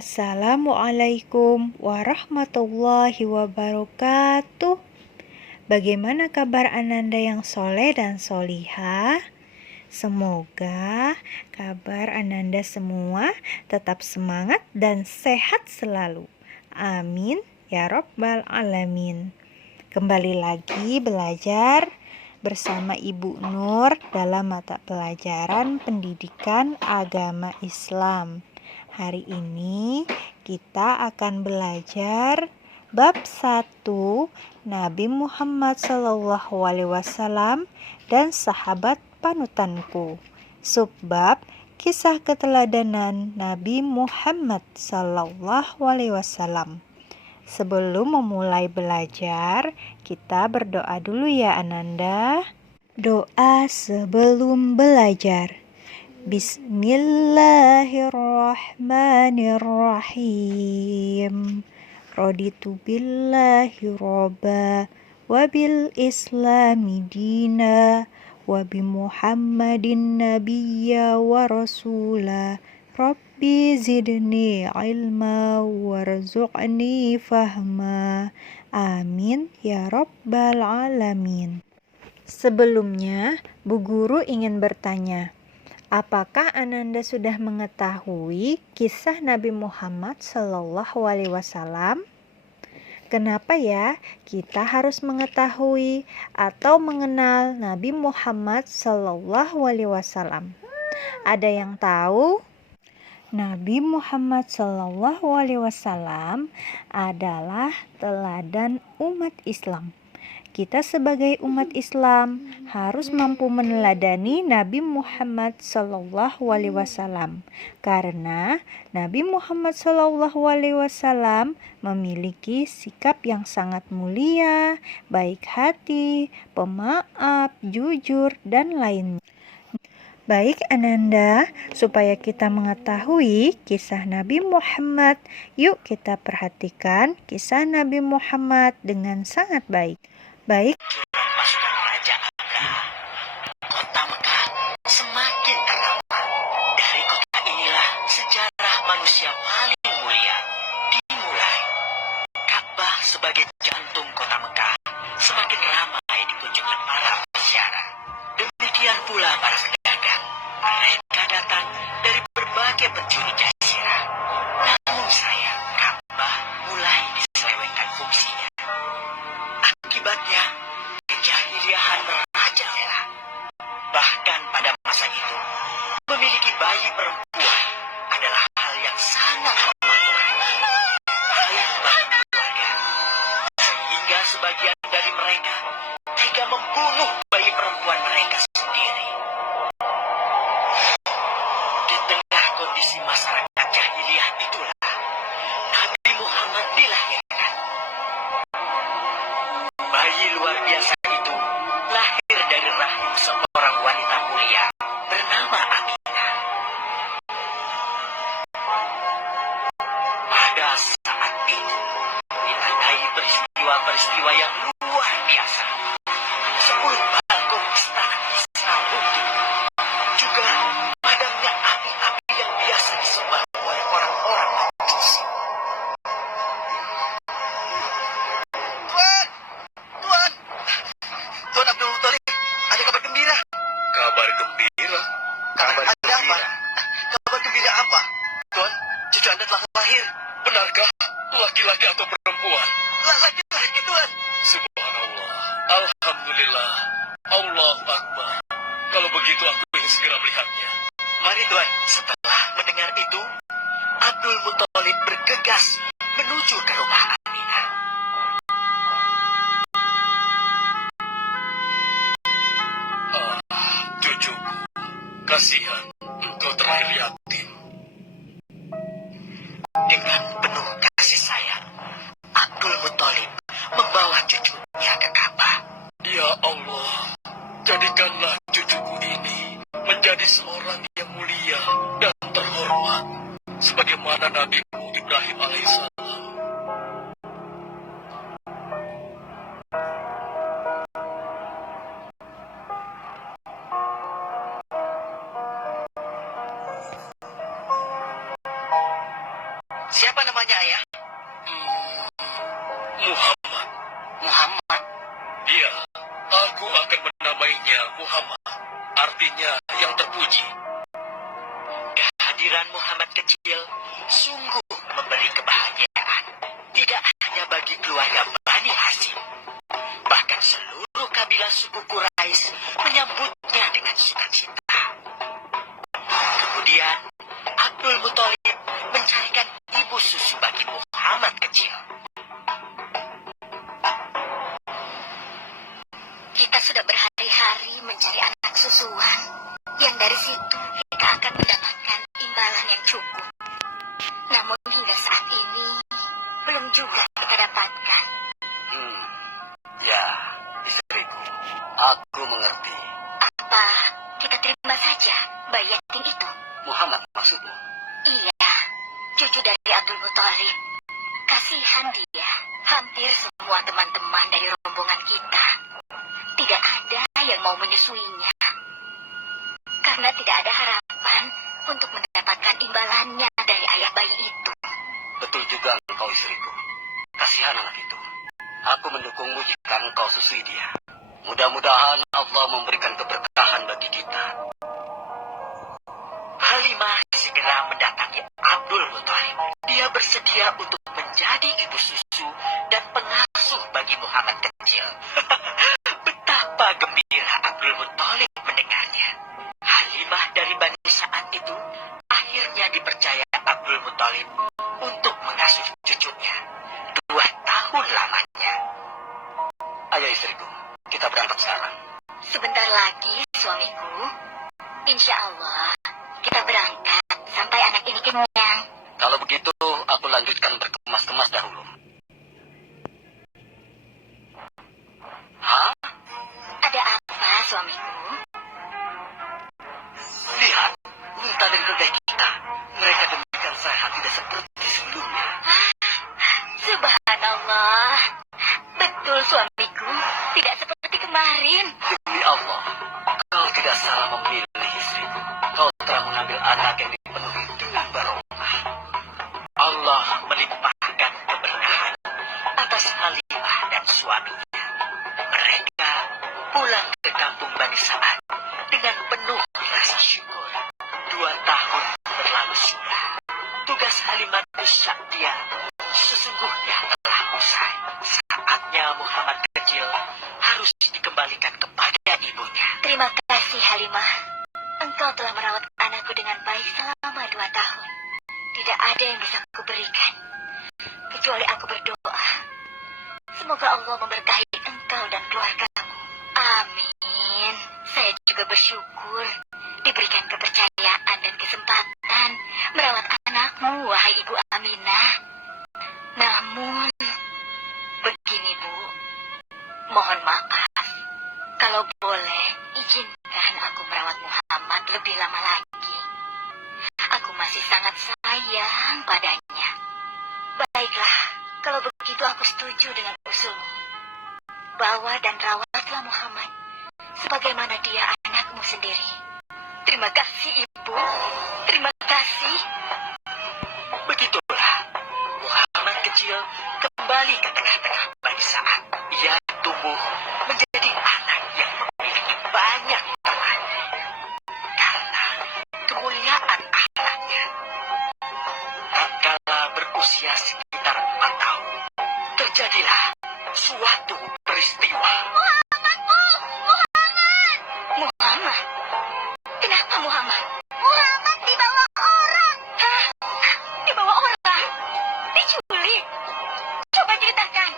Assalamualaikum warahmatullahi wabarakatuh. Bagaimana kabar Ananda yang soleh dan solihah? Semoga kabar Ananda semua tetap semangat dan sehat selalu. Amin ya rabbal alamin. Kembali lagi belajar bersama Ibu Nur dalam mata pelajaran pendidikan agama Islam. Hari ini kita akan belajar bab 1 Nabi Muhammad SAW dan sahabat panutanku. Subbab kisah keteladanan Nabi Muhammad SAW. Sebelum memulai belajar, kita berdoa dulu ya Ananda. Doa sebelum belajar. Bismillahirrahmanirrahim. Raditu billahi robba wa bil islami dina wa bi Muhammadin nabiyya wa rasula. Rabbi zidni ilma warzuqni fahma. Amin ya rabbal alamin. Sebelumnya, Bu Guru ingin bertanya, apakah Ananda sudah mengetahui kisah Nabi Muhammad SAW? Kenapa ya kita harus mengetahui atau mengenal Nabi Muhammad SAW? Ada yang tahu? Nabi Muhammad SAW adalah teladan umat Islam. Kita sebagai umat Islam harus mampu meneladani Nabi Muhammad SAW karena Nabi Muhammad SAW memiliki sikap yang sangat mulia, baik hati, pemaaf, jujur, dan lainnya. Baik Ananda, supaya kita mengetahui kisah Nabi Muhammad, yuk kita perhatikan kisah Nabi Muhammad dengan sangat baik. Pasukan Raja Abraham, kota Mekah semakin ternama. Dari kota inilah sejarah manusia paling mulia dimulai. Ka'bah sebagai jantung kota Mekah semakin ramai dikunjungi para peziarah. Demikian pula para pedagang. Mereka datang dari berbagai penjuru jazirah. Namun sayang, Ka'bah mulai diselewengkan fungsinya. Akibatnya, kejahiliahan merajalela. Bahkan pada masa itu, memiliki bayi perempuan adalah hal yang sangat memalukan. Baik bagi keluarga, sehingga sebagian dari mereka tega membunuh bayi perempuan mereka sendiri. Di tengah kondisi masyarakat jahiliyah itulah Nabi Muhammad dilahirkan. Bayi luar biasa itu lahir dari rahim seorang wanita mulia bernama Aminah. Pada saat itu ditandai peristiwa-peristiwa yang luar biasa. 10 balkon istana bisa runtuh. Juga padamnya api-api yang biasa disembah oleh orang-orang majusi. Tuan Abdul Muthalib, ada kabar gembira. Kabar gembira? Kabar gembira apa? Kabar gembira apa? Tuan, cucu Anda telah lahir. Benarkah? Laki-laki atau perempuan? Laki-laki, Tuan. Subhanallah. Alhamdulillah. Allahu Akbar. Kalau begitu aku ingin segera melihatnya. Mari Tuan. Setelah mendengar itu, Abdul Muthalib bergegas menuju ke rumah Aminah. Cucuku, kasihan engkau terlahir yatim. Dengan penuh kasih sayang, Abdul Muthalib membawa cucunya ke Ka'bah. Ya Allah, jadikanlah cucuku ini menjadi seorang yang mulia dan terhormat, sebagaimana Nabi-Mu Ibrahim alaihissalam. Siapa namanya, Ayah? Muhammad. Muhammad? Iya, aku akan menamainya Muhammad. Artinya yang terpuji. Kehadiran Muhammad kecil sungguh memberi kebahagiaan. Tidak hanya bagi keluarga Bani Hashim. Bahkan seluruh kabilah suku Quraisy menyambutnya dengan sukacita. Kemudian, Abdul Muthalib mencarikan ibu susu bagi Muhammad kecil. Kita sudah berhari-hari mencari anak susuan, yang dari situ kita akan mendapatkan imbalan yang cukup. Namun hingga saat ini, belum juga kita dapatkan. Ya, istriku, aku mengerti. Apa kita terima saja bayi yatim itu? Muhammad maksudmu? Iya, cucu dari Abdul Muthalib. Kasihan dia. Hampir semua teman-teman dari rombongan kita tidak ada yang mau menyusuinya. Karena tidak ada harapan untuk mendapatkan imbalannya dari ayah bayi itu. Betul juga engkau, istriku. Kasihan anak itu. Aku mendukungmu jika engkau susui dia. Mudah-mudahan Allah memberikan keberkahan bagi kita. Halimah segera mendatangi Abdul Muthalib. Dia bersedia untuk menjadi ibu susu dan pengasuh bagi Muhammad kecil. Betapa gembira Abdul Muthalib mendengarnya. Halimah dari Bani Sa'ad itu akhirnya dipercaya Abdul Muthalib untuk mengasuh cucunya 2 tahun lamanya. Ayo istriku, kita berangkat sekarang. Sebentar lagi, suamiku. Insya Allah, kita berangkat sampai anak ini kenyang. Kalau begitu, aku lanjutkan berkemas-kemas dahulu. Hah? Ada apa, suamiku? Lihat, unta dan keledai kita. Mereka demikian sehat, tidak seperti sebelumnya. Subhanallah. Betul, suamiku. Tidak seperti kemarin. Demi Allah, kau tidak salah memilih istriku. Kau telah mengambil anak yang dipenuhi dengan barokah. Allah melimpahkan keberkahan atas Halimah dan suaminya. Mereka pulang ke kampung Bani Sa'ad dengan penuh rasa syukur. 2 tahun berlalu sudah. Tugas Halimah Sya'diyah sesungguhnya telah usai. Saatnya Muhammad kecil harus dikembalikan kepada ibunya. Terima kasih, Halimah. Engkau telah merawat anakku dengan baik selama 2 tahun. Tidak ada yang bisa aku berikan, kecuali aku berdoa. Semoga Allah memberkahi engkau dan keluargamu. Amin. Saya juga bersyukur diberikan kepercayaan dan kesempatan merawat anakmu, wahai Ibu Aminah. Namun, begini Bu, mohon maaf. Kalau boleh, izinkan aku merawat Muhammad lebih lama lagi. Aku masih sangat sayang padanya. Baiklah, kalau begitu aku setuju dengan usulmu. Bawa dan rawatlah Muhammad sebagaimana dia anakmu sendiri. Terima kasih, Ibu. Terima kasih. Begitulah, Muhammad kecil kembali ke tengah-tengah Bani Sa'ad. Ia tumbuh menjadi anak yang memiliki banyak teman. Karena kemuliaan akhlaknya. Tatkala berusia sekitar 4 tahun, terjadilah suatu peristiwa. Muhammad? Kenapa Muhammad? Muhammad dibawa orang. Hah? Dibawa orang? Diculik? Coba ceritakan.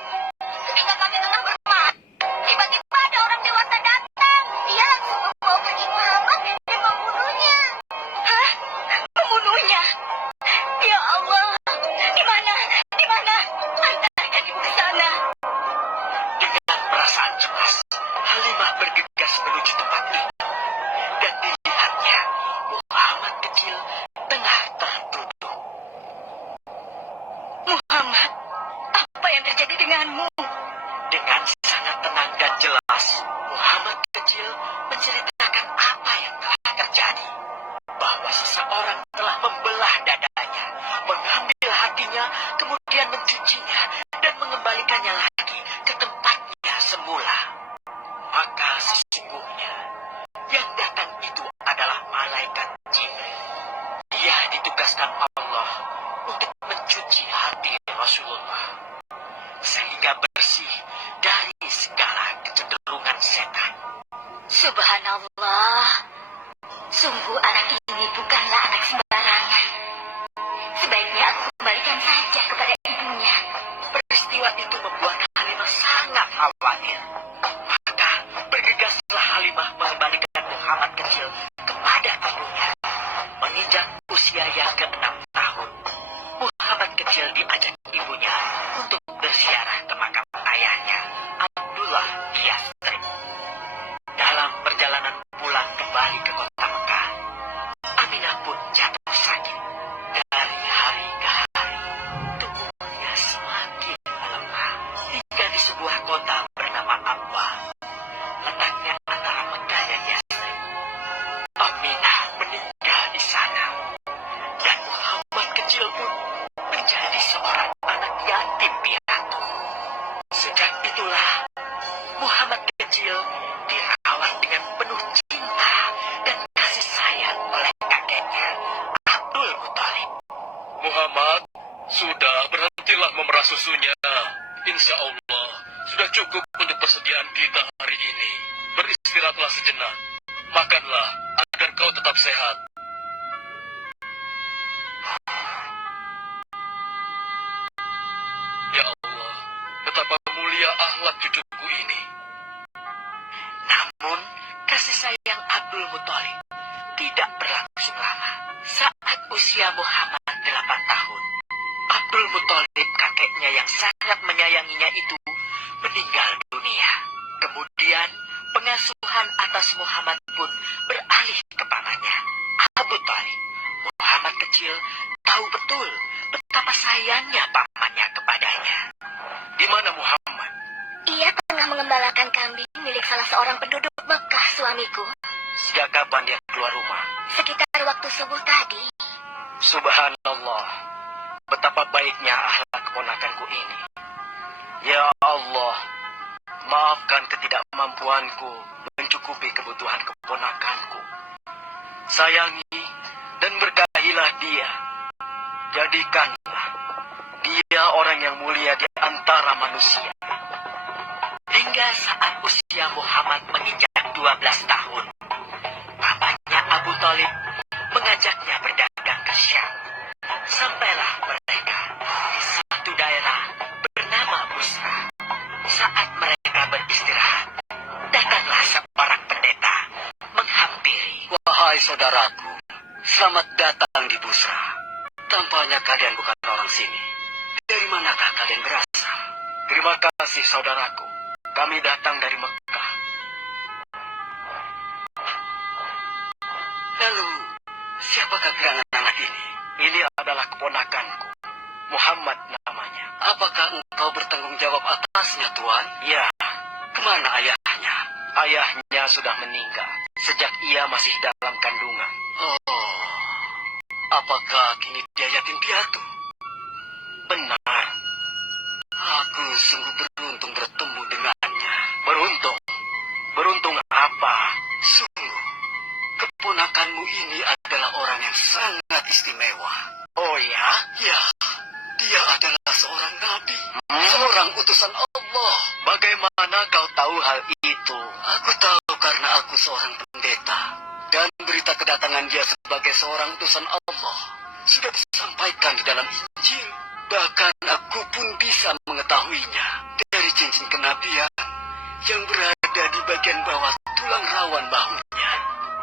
Ketika kami tengah bermain, tiba-tiba ada orang dewasa datang. Dia langsung membawa pergi Muhammad dan membunuhnya. Hah? Membunuhnya? Ya Allah. Di mana? Di mana? Antarkan ibu ke sana. Dengan perasaan cemas, Halimah bergegas menuju tempat itu. Dan dilihatnya, Muhammad kecil tengah terduduk. Muhammad, apa yang terjadi denganmu? Dengan sangat tenang dan jelas, Muhammad kecil menceritakan apa yang telah terjadi. Bahwa seseorang telah membelah dadanya, mengambil hatinya istrinya, kemudian mencucinya dan mengembalikannya lagi ke tempatnya semula. Maka sesungguhnya yang datang itu adalah malaikat Jibril. Dia ditugaskan Allah untuk mencuci hati Rasulullah sehingga bersih dari segala kecenderungan setan. Subhanallah, sungguh anak ini bukanlah anak sembarangan. Sebaiknya aku kembalikan saja kepada ibunya. Peristiwa itu membuat Halimah sangat khawatir. Maka bergegaslah Halimah mengembalikan Muhammad kecil kepada ibunya. Menginjak usia yang ke-6 tahun, Muhammad kecil diajak ibunya untuk berziarah ke makam ayahnya, Abdullah di Yathrib. Dalam perjalanan pulang kembali ke kota Mekah, Aminah pun jatuh sakit. Dari hari ke hari, tubuhnya semakin melemah hingga di sebuah kota bernama Abwa, letaknya antara Mekah dan Yathrib. Aminah meninggal di sana, dan Muhammad kecil pun menjadi seorang anak yatim piatu. Sejak itulah Muhammad kecil dirawat dengan penuh cinta dan kasih sayang oleh kakeknya, Abdul Muthalib. Muhammad, sudah berhentilah memerah susunya. Insya Allah, sudah cukup untuk persediaan kita hari ini. Beristirahatlah sejenak. Makanlah agar kau tetap sehat. Ya Allah, betapa mulia akhlak cucuku ini. Namun, kasih sayang Abdul Muthalib tidak berlangsung lama. Saat usia Muhammad 8 tahun, Abdul Muthalib, kakeknya yang sangat menyayanginya itu, meninggal dunia. Kemudian, pengasuhan atas Muhammad pun beralih ke pamannya, Abu Thalib. Muhammad kecil tahu betul betapa sayangnya pamannya kepadanya. Di mana Muhammad? Ia tengah mengembalakan kambing milik salah seorang penduduk Mekah, suamiku. Sejak kapan dia keluar rumah? Sekitar waktu subuh tadi. Subhanallah, betapa baiknya akhlak keponakanku ini. Ya Allah, maafkan ketidakmampuanku mencukupi kebutuhan keponakanku. Sayangi dan berkahilah dia. Jadikanlah dia orang yang mulia di antara manusia. Hingga saat usia Muhammad menginjak 12 tahun, papanya Abu Thalib mengajaknya berdagang ke Syam. Sampailah mereka di satu daerah bernama Busra. Saat mereka beristirahat, datanglah seorang pendeta menghampiri. Wahai saudaraku, selamat datang di Busra. Tampaknya kalian bukan orang sini. Dari manakah kalian berasal? Terima kasih saudaraku. Kami datang dari Mekah. Lalu, siapakah gerangan anak ini? Ini adalah keponakanku. Muhammad namanya. Apakah engkau bertanggung jawab atasnya, Tuan? Ya. Kemana ayahnya? Ayahnya sudah meninggal sejak ia masih dalam kandungan. Oh, apakah kini dia yatim piatu? Benar. Aku sungguh beruntung bertemu dengannya. Beruntung? Beruntung apa? Sungguh, keponakanmu ini adalah orang yang sangat istimewa. Oh ya? Ya, dia adalah seorang nabi, seorang utusan Allah. Bagaimana kau tahu hal itu? Aku tahu karena aku seorang pendeta. Dan berita kedatangan dia sebagai seorang utusan Allah sudah disampaikan di dalam Injil. Bahkan aku pun bisa mengetahuinya dari cincin kenabian yang berada di bagian bawah tulang rawan bahunya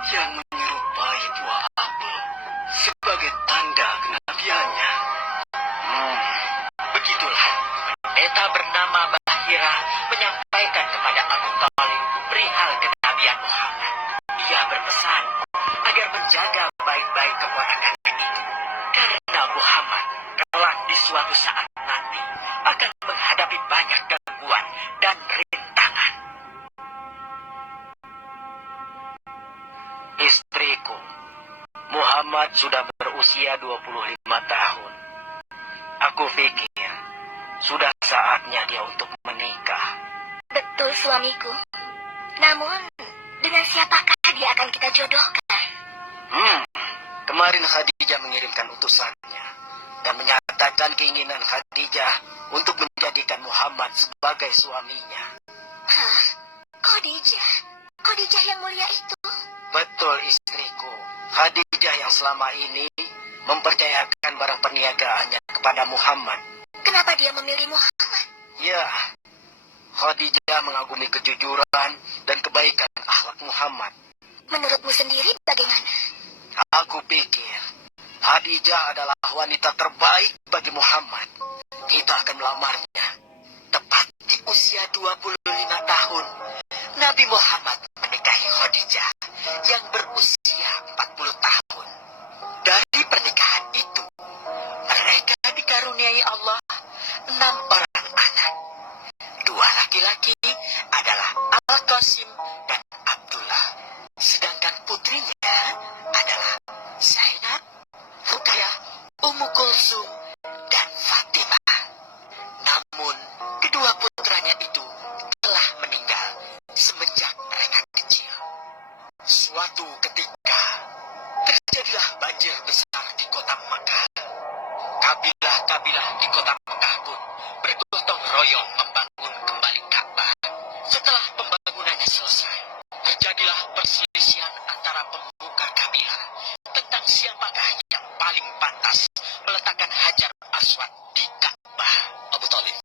yang menyerupai buah apel sebagai tanda kenabiannya. Begitulah, pendeta bernama Bahira menyampaikan kepada Abu Thalib perihal kenabian Muhammad. Ia berpesan agar menjaga baik-baik keponakannya itu, karena Muhammad kelak di suatu saat nanti akan menghadapi banyak gangguan dan rintangan. Istriku, Muhammad sudah berusia 25 tahun. Aku Aku pikir sudah saatnya dia untuk menikah. Betul, suamiku. Namun, dengan siapakah dia akan kita jodohkan? Kemarin Khadijah mengirimkan utusannya dan menyatakan keinginan Khadijah untuk menjadikan Muhammad sebagai suaminya. Hah? Khadijah? Khadijah yang mulia itu? Betul, istriku. Khadijah yang selama ini mempercayakan barang perniagaannya kepada Muhammad. Kenapa dia memilih Muhammad? Ya, Khadijah mengagumi kejujuran dan kebaikan akhlak Muhammad. Menurutmu sendiri bagaimana? Aku pikir Khadijah adalah wanita terbaik bagi Muhammad. Kita akan melamarnya. Tepat di usia 25 tahun, Nabi Muhammad menikahi Khadijah yang berusia 40 tahun. Dari pernikahan itu, mereka dikaruniai Allah 6 orang anak. 2 laki-laki adalah Al-Qasim dan Abdullah. Sedangkan putrinya adalah Zainab, Ruqayyah, Ummu Kulsum, dan Fatimah. Namun, kedua putranya itu telah meninggal semenjak mereka kecil. Suatu ketika, terjadilah banjir besar di kota Mekah. Kabilah-kabilah di kota Mekah pun bergotong royong membangun kembali Ka'bah. Setelah pembangunannya selesai, terjadilah perselisihan antara pemuka kabilah tentang siapakah yang paling pantas meletakkan Hajar Aswad di Ka'bah. Abu Thalib,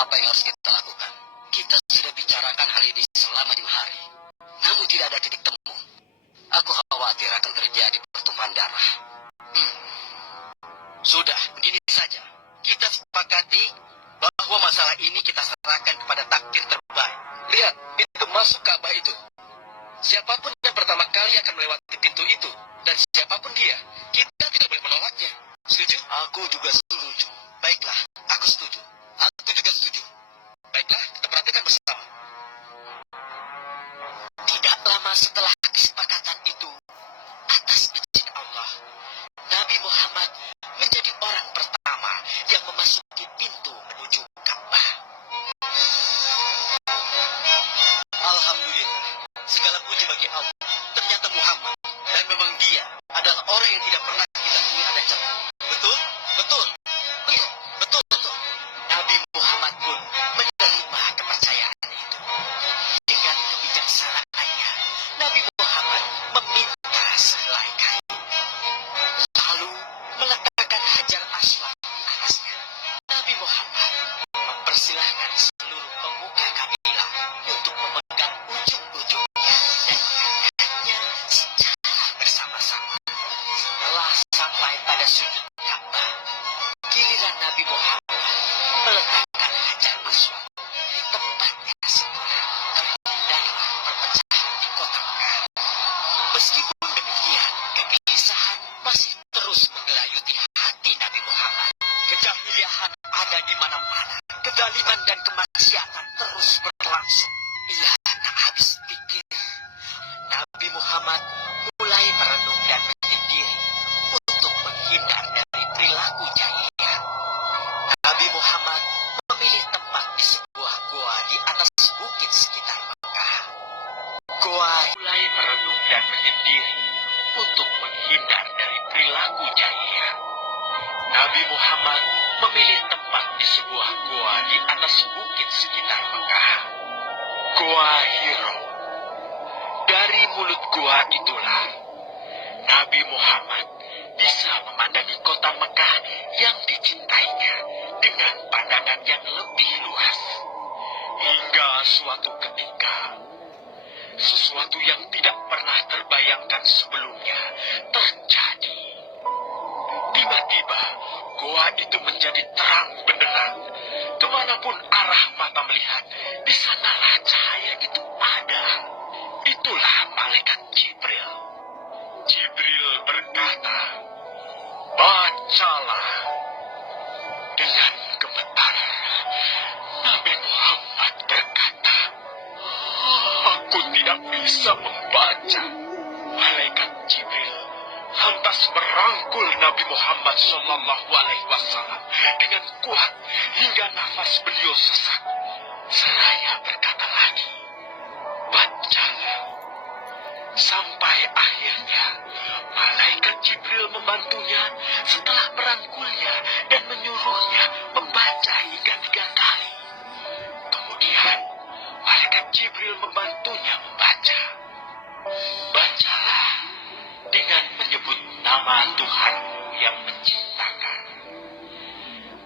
apa yang harus kita lakukan? Kita sudah bicarakan hal ini selama 5 hari, namun tidak ada titik temu. Aku khawatir akan terjadi pertumpahan darah. Sudah, begini saja. Kita sepakati bahwa masalah ini kita serahkan kepada takdir terbaik. Lihat, pintu masuk Ka'bah itu. Siapapun yang pertama kali akan melewati pintu itu, dan siapapun dia, kita tidak boleh menolaknya. Setuju? Aku juga setuju. Baiklah, aku setuju. Aku juga setuju. Baiklah, kita perhatikan bersama. Tidak lama setelah kesepakatan itu, atas izin Allah, Nabi Muhammad menjadi orang pertama yang memasuki pintu menuju Ka'bah. Alhamdulillah, segala puji bagi Allah. Ternyata Muhammad, dan memang dia adalah orang yang tidak pernah kita temui ada celah. Betul? Betul. Betul. Betul. Betul. Nabi Muhammad pun menerima kepercayaan itu. Dengan kebijaksanaannya, Nabi Muhammad meminta sehelai kain, lalu meletakkan Hajar Aswad di atasnya. Nabi Muhammad mempersilahkan seluruh pemuka kabilah untuk memegang ujung-ujungnya dan mengangkatnya secara bersama-sama. Setelah sampai pada sudut Ka'bah, giliran Nabi Muhammad meletakkan Hajar Aswad di tempatnya semula. Terhindarlah perpecahan di kota Mekah. Meskipun demikian, kegelisahan masih terus menggelayuti hati Nabi Muhammad. Kejahiliahan ada di mana-mana. Kezaliman dan kemaksiatan terus berlangsung. Ia tak habis pikir. Nabi Muhammad mulai merenung dan menyendiri untuk menghindar dari perilaku jahiliyah. Nabi Muhammad memilih tempat di sebuah goa di atas bukit sekitar Mekah. Goa mulai merenung dan menyendiri untuk menghindar dari perilaku jahiliyah. Nabi Muhammad memilih tempat di sebuah goa di atas bukit sekitar Mekah. Goa Hiro. Dari mulut goa itulah Nabi Muhammad bisa memandangi kota Mekah yang dicintainya dengan pandangan yang lebih luas. Hingga suatu ketika, sesuatu yang tidak pernah terbayangkan sebelumnya terjadi. Tiba-tiba, goa itu menjadi terang benderang. Kemanapun arah mata melihat, di sanalah cahaya itu ada. Itulah malaikat Jibril. Jibril berkata, "Bacalah." Dengan gemetar, Nabi Muhammad berkata, "Aku tidak bisa membaca." Malaikat Jibril lantas merangkul Nabi Muhammad SAW dengan kuat hingga nafas beliau sesak. Seraya berkata lagi, bacalah. Sampai akhirnya malaikat Jibril membantunya setelah merangkulnya dan menyuruhnya membaca hingga 3 kali. Kemudian malaikat Jibril membantunya membaca. Bacalah dengan menyebut nama Tuhanmu yang menciptakan.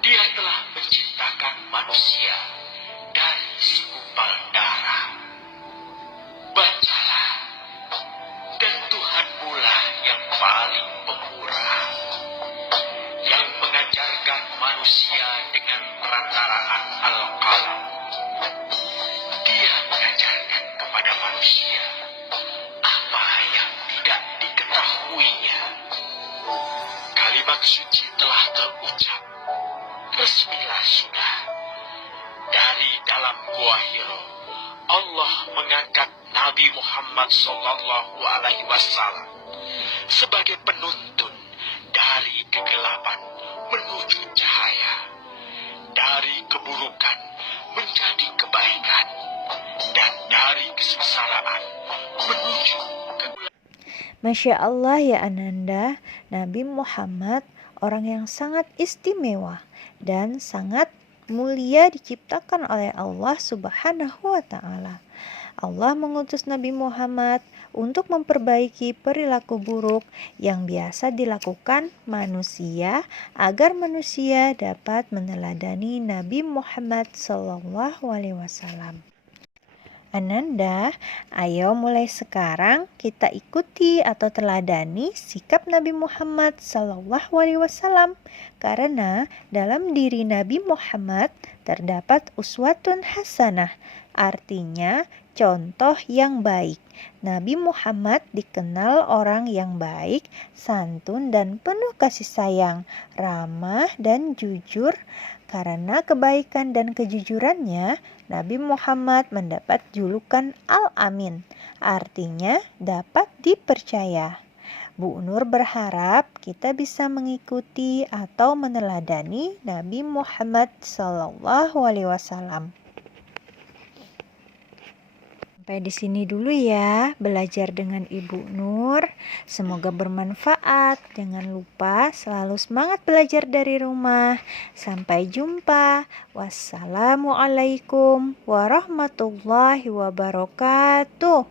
Dia telah menciptakan manusia dari segumpal darah. Bacalah, dan Tuhanmu lah yang paling pemurah, yang mengajarkan manusia dengan perantaraan Al-Qalam. Dia mengajarkan kepada manusia apa yang tidak diketahuinya. Kalimat suci telah terucap, resmilah sudah. Dari dalam Gua Hiro, Allah mengangkat Nabi Muhammad SAW sebagai penuntun dari kegelapan menuju cahaya, dari keburukan menjadi kebaikan, dan dari kesengsaraan menuju kegelapan. Masya Allah ya Ananda, Nabi Muhammad orang yang sangat istimewa dan sangat mulia diciptakan oleh Allah Subhanahu wa Ta'ala. Allah mengutus Nabi Muhammad untuk memperbaiki perilaku buruk yang biasa dilakukan manusia agar manusia dapat meneladani Nabi Muhammad SAW. Ananda, ayo mulai sekarang kita ikuti atau teladani sikap Nabi Muhammad SAW, karena dalam diri Nabi Muhammad terdapat uswatun hasanah, artinya contoh yang baik. Nabi Muhammad dikenal orang yang baik, santun dan penuh kasih sayang, ramah dan jujur. Karena kebaikan dan kejujurannya, Nabi Muhammad mendapat julukan Al-Amin, artinya dapat dipercaya. Bu Nur berharap kita bisa mengikuti atau meneladani Nabi Muhammad SAW. Sampai di sini dulu ya belajar dengan Ibu Nur. Semoga bermanfaat. Jangan lupa selalu semangat belajar dari rumah. Sampai jumpa. Wassalamualaikum warahmatullahi wabarakatuh.